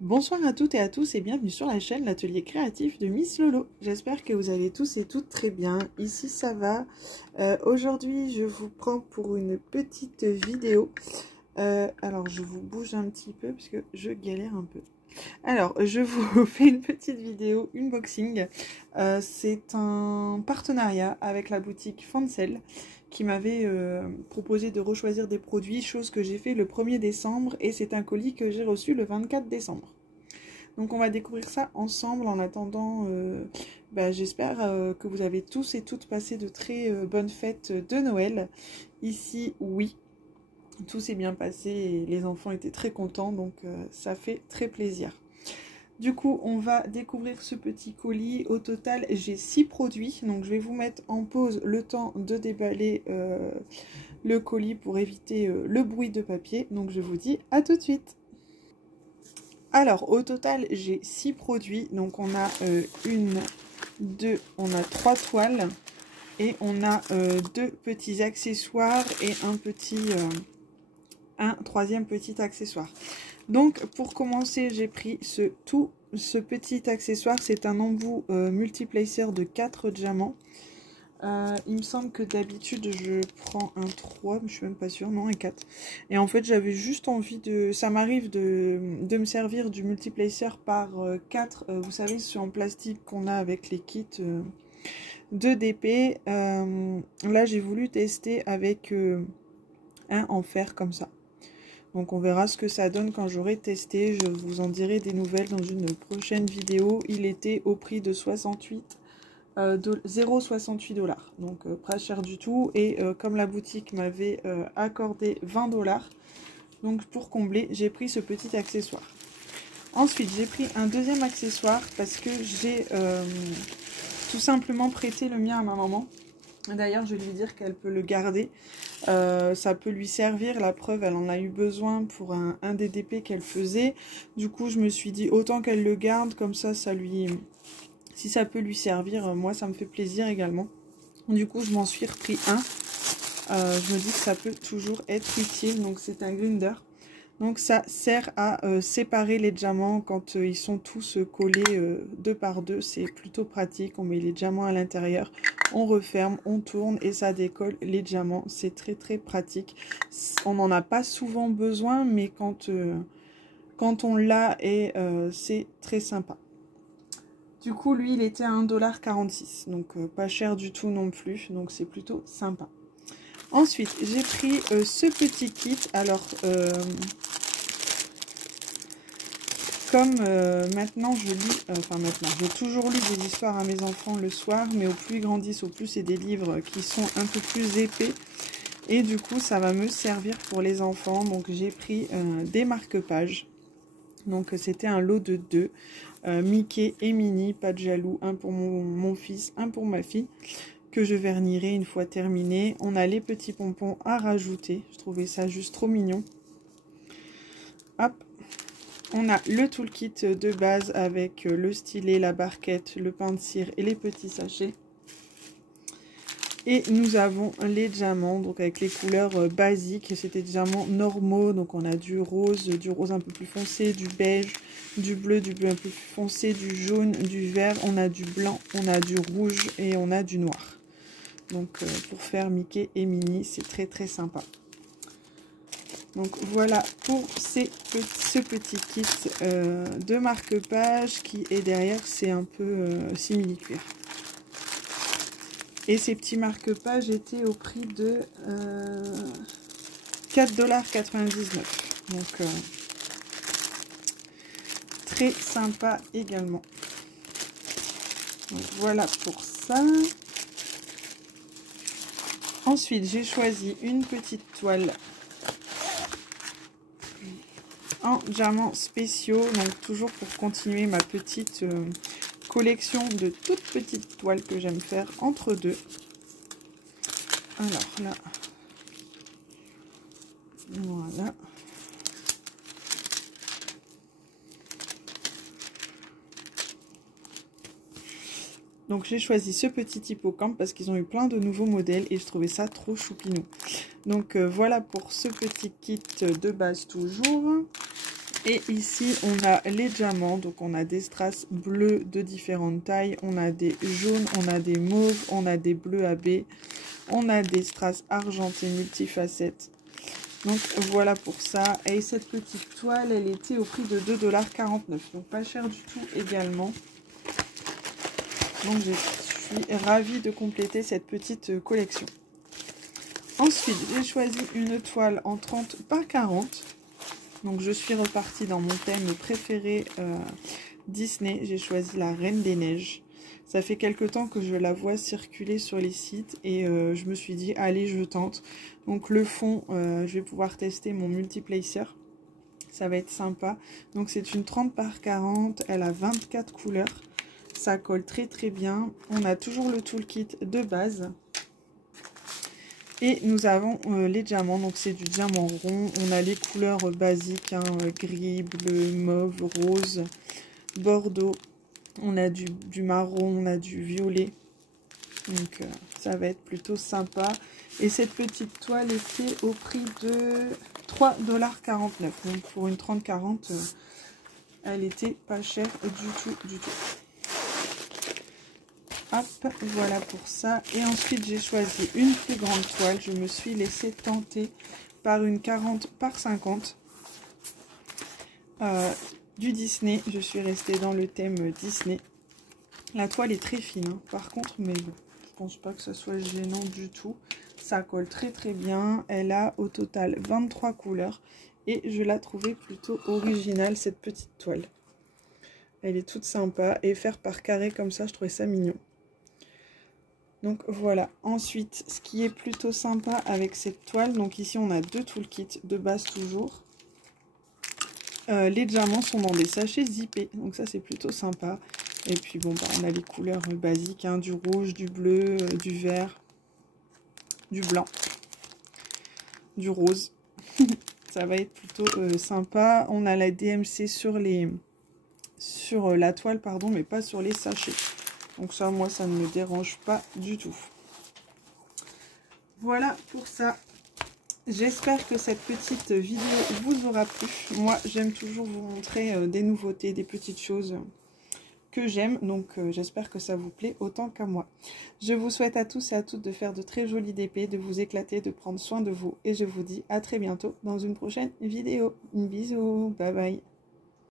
Bonsoir à toutes et à tous et bienvenue sur la chaîne L'Atelier Créatif de Miss Lolo. J'espère que vous allez tous et toutes très bien. Ici ça va. Aujourd'hui je vous prends pour une petite vidéo. Alors je vous bouge un petit peu parce que je galère un peu. Alors je vous fais une petite vidéo unboxing. C'est un partenariat avec la boutique Fancel qui m'avait proposé de rechoisir des produits, chose que j'ai fait le 1er décembre et c'est un colis que j'ai reçu le 24 décembre. Donc on va découvrir ça ensemble. En attendant, j'espère que vous avez tous et toutes passé de très bonnes fêtes de Noël. Ici, oui, tout s'est bien passé et les enfants étaient très contents, donc ça fait très plaisir. Du coup, on va découvrir ce petit colis. Au total, j'ai 6 produits. Donc, je vais vous mettre en pause le temps de déballer le colis pour éviter le bruit de papier. Donc, je vous dis à tout de suite. Alors, au total, j'ai 6 produits. Donc, on a on a 3 toiles. Et on a 2 petits accessoires et un troisième petit accessoire. Donc pour commencer, j'ai pris ce petit accessoire. C'est un embout multiplacer de 4 diamants. Il me semble que d'habitude je prends un 3, mais je suis même pas sûre, non, un 4. Et en fait j'avais juste envie de... Ça m'arrive de me servir du multiplacer par 4, vous savez, sur en plastique qu'on a avec les kits de DP. Là j'ai voulu tester avec un en fer comme ça. Donc on verra ce que ça donne quand j'aurai testé. Je vous en dirai des nouvelles dans une prochaine vidéo. Il était au prix de 0,68 $. Donc pas cher du tout. Et comme la boutique m'avait accordé 20 $, donc pour combler, j'ai pris ce petit accessoire. Ensuite, j'ai pris un deuxième accessoire parce que j'ai tout simplement prêté le mien à ma maman. D'ailleurs, je vais lui dire qu'elle peut le garder. Ça peut lui servir, la preuve, elle en a eu besoin pour un des DP qu'elle faisait. Du coup, je me suis dit, autant qu'elle le garde, comme ça, si ça peut lui servir, moi, ça me fait plaisir également. Du coup, je m'en suis repris un. Je me dis que ça peut toujours être utile, donc c'est un grinder. Donc ça sert à séparer les diamants quand ils sont tous collés 2 par 2. C'est plutôt pratique. On met les diamants à l'intérieur, on referme, on tourne et ça décolle les diamants. C'est très très pratique. On n'en a pas souvent besoin, mais quand on l'a, c'est très sympa. Du coup, lui, il était à 1,46 $. Donc pas cher du tout non plus. Donc c'est plutôt sympa. Ensuite, j'ai pris ce petit kit. Alors, comme maintenant je lis, j'ai toujours lu des histoires à mes enfants le soir, mais au plus ils grandissent, au plus c'est des livres qui sont un peu plus épais. Et du coup, ça va me servir pour les enfants. Donc, j'ai pris des marque-pages. Donc, c'était un lot de 2. Mickey et Minnie, pas de jaloux. Un pour mon fils, un pour ma fille, que je vernirai une fois terminé. On a les petits pompons à rajouter. Je trouvais ça juste trop mignon. Hop. On a le toolkit de base avec le stylet, la barquette, le pain de cire et les petits sachets. Et nous avons les diamants, donc avec les couleurs basiques. C'était des diamants normaux, donc on a du rose un peu plus foncé, du beige, du bleu un peu plus foncé, du jaune, du vert. On a du blanc, on a du rouge et on a du noir. Donc pour faire Mickey et Minnie, c'est très très sympa. Donc voilà pour ce petit kit de marque-page qui est derrière, c'est un peu simili-cuir. Et ces petits marque-pages étaient au prix de 4,99 $. Donc très sympa également. Donc voilà pour ça. Ensuite, j'ai choisi une petite toile en diamants spéciaux, donc toujours pour continuer ma petite collection de toutes petites toiles que j'aime faire entre deux. Alors là, voilà. Donc j'ai choisi ce petit hippocampe parce qu'ils ont eu plein de nouveaux modèles et je trouvais ça trop choupinou. Donc voilà pour ce petit kit de base toujours. Et ici, on a les diamants. Donc, on a des strass bleus de différentes tailles. On a des jaunes, on a des mauves, on a des bleus AB. On a des strass argentés multifacettes. Donc, voilà pour ça. Et cette petite toile, elle était au prix de 2,49 $. Donc, pas cher du tout également. Donc, je suis ravie de compléter cette petite collection. Ensuite, j'ai choisi une toile en 30 par 40. Donc, je suis repartie dans mon thème préféré Disney. J'ai choisi la Reine des Neiges. Ça fait quelque temps que je la vois circuler sur les sites et je me suis dit, allez, je tente. Donc, le fond, je vais pouvoir tester mon multiplacer. Ça va être sympa. Donc, c'est une 30 par 40. Elle a 24 couleurs. Ça colle très très bien. On a toujours le toolkit de base. Et nous avons les diamants, donc c'est du diamant rond. On a les couleurs basiques, hein, gris, bleu, mauve, rose, bordeaux. On a du marron, on a du violet. Donc ça va être plutôt sympa. Et cette petite toile était au prix de 3,49 $. Donc pour une 30-40, elle était pas chère du tout, du tout. Hop, voilà pour ça. Et ensuite, j'ai choisi une plus grande toile. Je me suis laissée tenter par une 40 par 50 du Disney. Je suis restée dans le thème Disney. La toile est très fine, hein, par contre, mais bon, je pense pas que ça soit gênant du tout. Ça colle très très bien. Elle a au total 23 couleurs. Et je la trouvais plutôt originale, cette petite toile. Elle est toute sympa. Et faire par carré comme ça, je trouvais ça mignon. Donc voilà, ensuite, ce qui est plutôt sympa avec cette toile, donc ici on a deux toolkits de base toujours. Les diamants sont dans des sachets zippés, donc ça c'est plutôt sympa. Et puis bon, bah, on a les couleurs basiques, hein, du rouge, du bleu, du vert, du blanc, du rose. Ça va être plutôt sympa. On a la DMC sur la toile, pardon, mais pas sur les sachets. Donc ça, moi, ça ne me dérange pas du tout. Voilà pour ça. J'espère que cette petite vidéo vous aura plu. Moi, j'aime toujours vous montrer des nouveautés, des petites choses que j'aime. Donc, j'espère que ça vous plaît autant qu'à moi. Je vous souhaite à tous et à toutes de faire de très jolies DP, de vous éclater, de prendre soin de vous. Et je vous dis à très bientôt dans une prochaine vidéo. Bisous, bye bye.